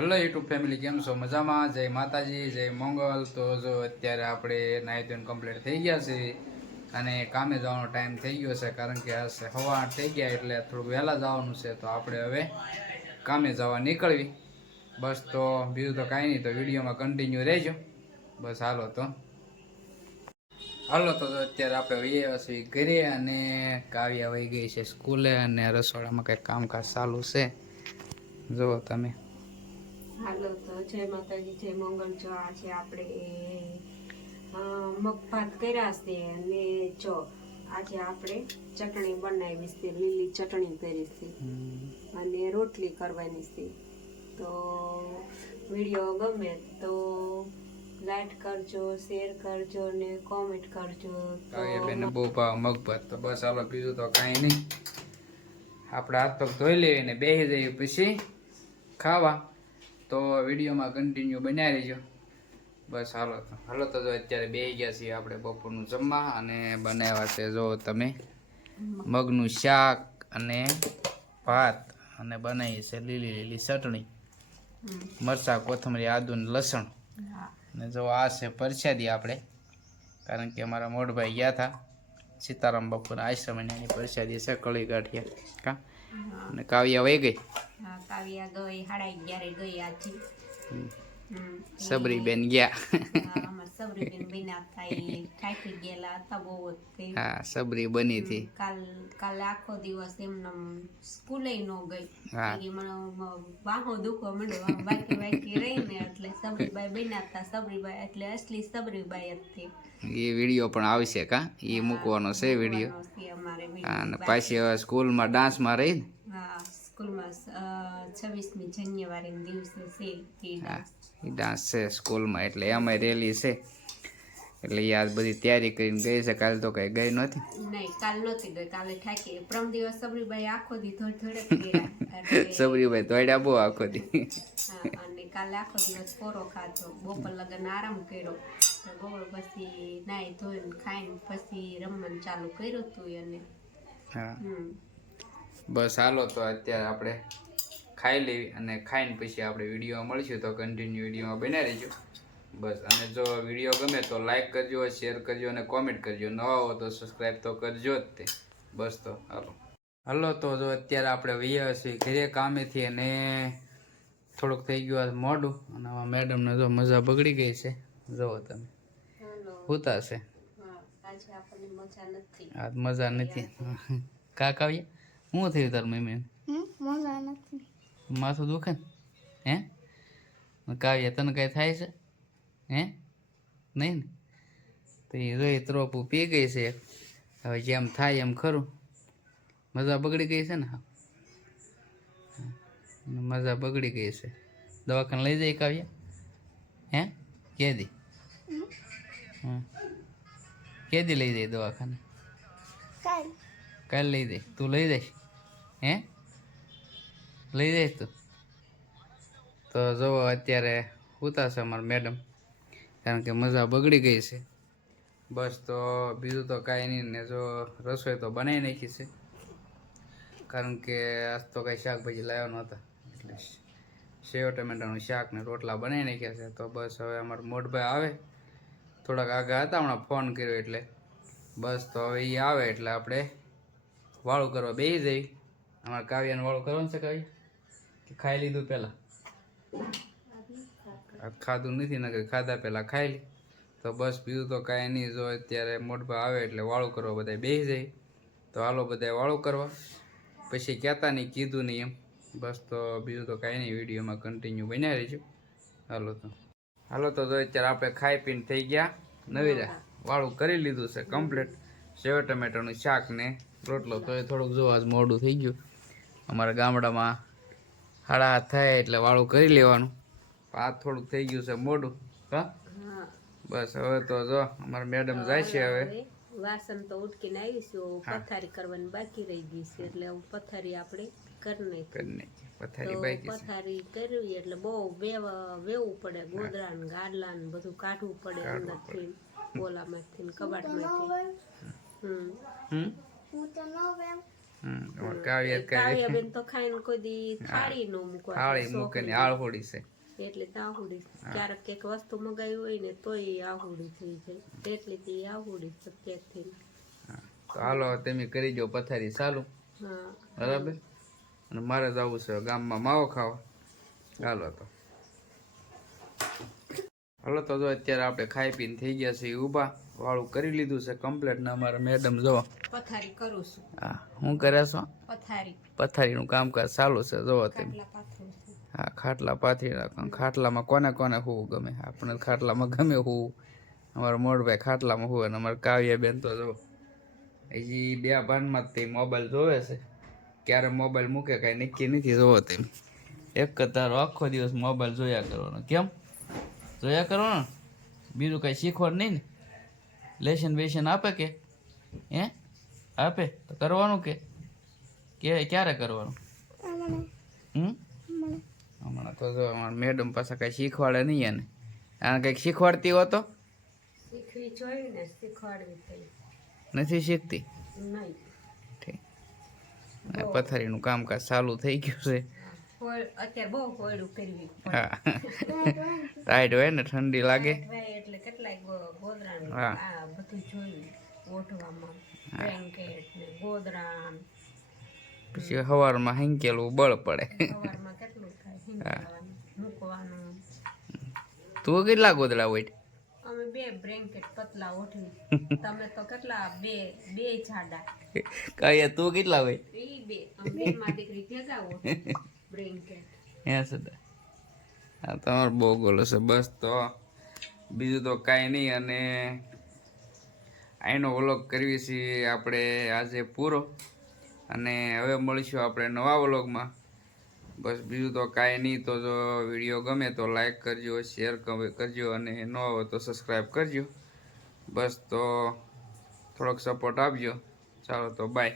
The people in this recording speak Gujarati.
હેલો યુટ્યુબ ફેમિલી, કેમ છો? મજામાં? જય માતાજી, જય મંગલ. તો જો અત્યારે આપણે નાહી ધોઈને કમ્પ્લીટ થઈ ગયા છે અને કામે જવાનો ટાઈમ થઈ ગયો છે, કારણ કે આ સવાર થઈ ગયા એટલે થોડુંક વહેલા જવાનું છે. તો આપણે હવે કામે જવા નીકળવી. બસ તો બીજું તો કાંઈ નહીં, તો વિડીયોમાં કન્ટિન્યુ રહેજો. બસ હાલો તો અત્યારે આપણે વહી આવ્યા છીએ ઘરે અને કાવ્યા વહી ગઈ છે સ્કૂલે અને રસોડામાં કંઈક કામકાજ ચાલુ છે. જુઓ તમે. હાલો તો જય માતાજી, જય મંગળ. જો આજે આપણે મગ ભાત કર્યા છે અને જો આજે આપણે ચટણી બનાવી છે, લીલી ચટણી કરી છે અને રોટલી કરવાની છે. તો વિડીયો ગમે તો લાઈક કરજો, શેર કરજો ને કોમેન્ટ કરજો. બેન બહુ ભાવ મગ ભાત. તો બસ હાલો, બીજું તો કાંઈ નહીં. આપણે હાથ પગ ધોઈ લેવી ને બેસી જઈએ પછી ખાવા. તો વિડીયોમાં કન્ટિન્યુ બનાવી રહીજો. બસ હાલો તો જો અત્યારે બેસી ગયા છીએ આપણે બપોરનું જમવા અને બનાવ્યા છે જો તમે મગનું શાક અને ભાત અને બનાવી છે લીલી લીલી ચટણી, મરચાં, કોથમરી, આદુ ને લસણ. અને જો આ છે પરસાદી આપણે, કારણ કે અમારા મોટભાઈ ગયા હતા સીતારામ બાપુના આશ્રમ, એની પરસાદી છે કળી ગાંઠિયા કા. અને કાવ્યા વહી ગઈ. કાવ્યા ગઈ 11:30 ગઈ આજે. સબરી બેન ગયા. સબરી બેન થાકી ગયેલા હતા બહુ. હા, સબરી બની હતી. કાલે આખો દિવસ એમને સ્કૂલે ન ગઈ. મને બાહો દુખવા માંડ્યો, બાકી રહીને એટલે સબરીબાઈ બન્યા હતા. સબરીબાઈ એટલે અસલી સબરીબાઈ હતી. એ વિડીયો પણ આવશે કા, એ મૂકવાનો છે વિડીયો. અને પાછી હવે સ્કૂલમાં ડાન્સમાં રહી ને. હા, સ્કૂલમાં 26મી જાન્યુઆરીના દિવસે છે એ ડાન્સ છે સ્કૂલમાં, એટલે એમાં રેલી છે. એટલે યાર બધી તૈયારી કરીને ગઈ છે. કાલે તો કઈ ગઈ નથી. નહીં, કાલ નહોતી ગઈ. કાલે થાકી. પ્રમ દિવસ સબરીબાઈ આખો દી થોડે સબરીબાઈ દોડ્યા બહુ આખો દી. અને કાલે આખો દિવસ કોરો ખાધો, બપોર લગન આરામ કર્યો. બપોર પછી નાઈ ધોઈને ખાઈને પછી રમવાનું ચાલુ કર્યું હતું એને. હા, બસ હાલો તો અત્યારે આપણે ખાઈ લેવી અને ખાઈને પછી આપણે વિડીયો મળશું. તો કન્ટિન્યુ વિડીયોમાં બન્યા રહીજો. બસ, અને જો વિડીયો ગમે તો લાઈક કરજો, શેર કરજો અને કોમેન્ટ કરજો. નવા હો તો સબસ્ક્રાઈબ તો કરજો જ તે. બસ તો હાલો તો જો અત્યારે આપણે વૈયા છીએ ઘરે કામેથી અને થોડુંક થઈ ગયું મોડું. અને આમાં મેડમને જો મજા બગડી ગઈ છે. જુઓ તમે હોતા છે. આજ મજા નથી. કાવ્યા શું થયું તાર મમ્મી? મજા નથી. માથું દુખે ને? હે કાવ્યા, તને કઈ થાય છે? હે નહીં ને? તો એ રોઈ ત્રોપું પી ગઈ છે. હવે જેમ થાય એમ ખરું. મજા બગડી ગઈ છે ને? હા, મજા બગડી ગઈ છે. દવાખાને લઈ જાય કાવ્યા? હે કેદી? કેદી લઈ જાય દવાખાને? કાલે લઈ જાય. તું લઈ જઈશ? હે લઈ જઈશ તું? તો જુઓ અત્યારે ઉતા છે અમારા મેડમ, કારણ કે મજા બગડી ગઈ છે. બસ તો બીજું તો કાંઈ નહીં. ને જો રસોઈ તો બનાવી નાખી છે, કારણ કે આજ તો કાંઈ શાકભાજી લાવ્યા નહોતા, એટલે સેવ ટમેટાનું શાક ને રોટલા બનાવી નાખ્યા છે. તો બસ હવે અમારા મોટભાઈ આવે, થોડાક આગળ હતા, હમણાં ફોન કર્યો એટલે. બસ તો હવે એ આવે એટલે આપણે વાળું કરવા બેસી જઈ. અમારે કાવ્યાને વાળું કરવાનું છે. કાવ્યા કે ખાઈ લીધું પહેલાં? ખાધું નથી, નકર ખાધા પહેલાં ખાઈ લી. તો બસ બીજું તો કાંઈ નહીં. જો અત્યારે મોટભાઈ આવે એટલે વાળું કરવા બધા બેસી જાય. તો હાલો બધા વાળું કરવા. પછી કહેતા નહીં, કીધું નહીં એમ. બસ તો બીજું તો કાંઈ નહીં, વિડીયોમાં કન્ટિન્યુ બન્યા રહીજો. હાલો તો અત્યારે આપણે ખાઈ પીને થઈ ગયા નવીરા. વાળું કરી લીધું છે કમ્પ્લીટ. સેવ ટમેટાનું શાક ને રોટલો. તો એ થોડુંક જો આજ મોડું થઈ ગયું. અમારા ગામડામાં 7:30 થાય એટલે વાળું કરી લેવાનું. આ થોડુંક થઈ ગયું છે મોડું. હા, બસ હવે તો જો અમારા મેડમ જાય છે. હવે વાસણ તો ઉટકીને આવીશું, પથારી કરવાની બાકી રહી ગઈ છે, એટલે પથારી આપણે કરી નાખી. પથારી કરવી એટલે બહુ વેવું પડે. ગોદરા ને ગાડલા ને બધું કાઢવું પડે અંદરથી, બોલામાંથી, કબાટમાંથી. કાવ્યા કાવ્યાબેન તો ખાઈને કોઈ દી થાળી નો મૂકવા થાળી મૂકે ને આળહોડી છે. એટલે તાહુડી ક્યારેક કઈક વસ્તુ મગાવી હોય ને તોય આહુડી થઈ જાય એટલે તે આહુડી સત્યાથી. તો હાલો તમે કરી જો પથારી ચાલુ. હા બરાબર. અને મારે જવું છે ગામમાં માવો ખાવા. હાલો તો જો અત્યારે આપણે ખાઈ પીને થઈ ગયા છીએ ઊભા. વાળું કરી લીધું છે કમ્પ્લીટ ને અમારા મેડમ જો પથારી કરું છું. હા શું કરે છો? પથારીનું કામકાજ ચાલુ છે જોવો તમે. હા ખાટલા પાથરી રાખો. ખાટલામાં કોને કોને હોવું ગમે? આપણે ખાટલામાં ગમે હોવું. અમારા મોટભાઈ ખાટલામાં હોવે અને અમારા કાવ્યાબેન તો જો હજી બે ભાનમાં જ તે મોબાઈલ જોવે છે. ક્યારે મોબાઈલ મૂકે કાંઈ નક્કી નથી. જોવો તેમ એક તારો આખો દિવસ મોબાઈલ જોયા કરવાનો. કેમ જોયા કરવાનો? બીજું કાંઈ શીખવાનું નહીં ને? લેશન બેશન આપે કે હે આપે તો કરવાનું કે ક્યારે કરવાનું? હમણાં તો જો અમારા મેડમ પાસે કાંઈ શીખવાડે નહીં એને. આને કંઈક શીખવાડતી હો તો શીખવી જોઈએ ને શીખવાડવી થઈ નથી શીખતી. નહીં ઠીક. પથારીનું કામકાજ ચાલુ થઈ ગયું છે. અત્યારે બહુ હોયડું કરવી હા ટાઈટ હોય ને ઠંડી લાગે એટલે કેટલાય ગોદરાનું હા. આ બધું જોયું ગોઠવામાં બ્લેન્કેટ ને ગોદરા પછી સવારમાં હિંકેલું બળ પડે. સવારમાં કેટલું થાય હિંકવાનું મૂકવાનું. તું કેટલા ગોદડા હોય? અમે બે બ્લેન્કેટ પતલા ઓઠવી. તમે તો કેટલા બે જાડા. કઈ તું કેટલા હોય? ઈ બે અમે બે માં દીકરી ભેગા ઓઠવી બ્લેન્કેટ. હે સદા હા તમારે બહુ ગોલો છે. બસ તો બીજું તો કાંઈ નહીં. અને આનો વ્લોગ કરવી છીએ આપણે આજે પૂરો. અને હવે મળીશું આપણે નવા વ્લોગમાં. બસ બીજું તો કાંઈ નહીં. તો જો વિડીયો ગમે તો લાઈક કરજો, શેર કરજો અને ન હોય તો સબસ્ક્રાઈબ કરજો. બસ તો થોડોક સપોર્ટ આપજો. ચાલો તો બાય.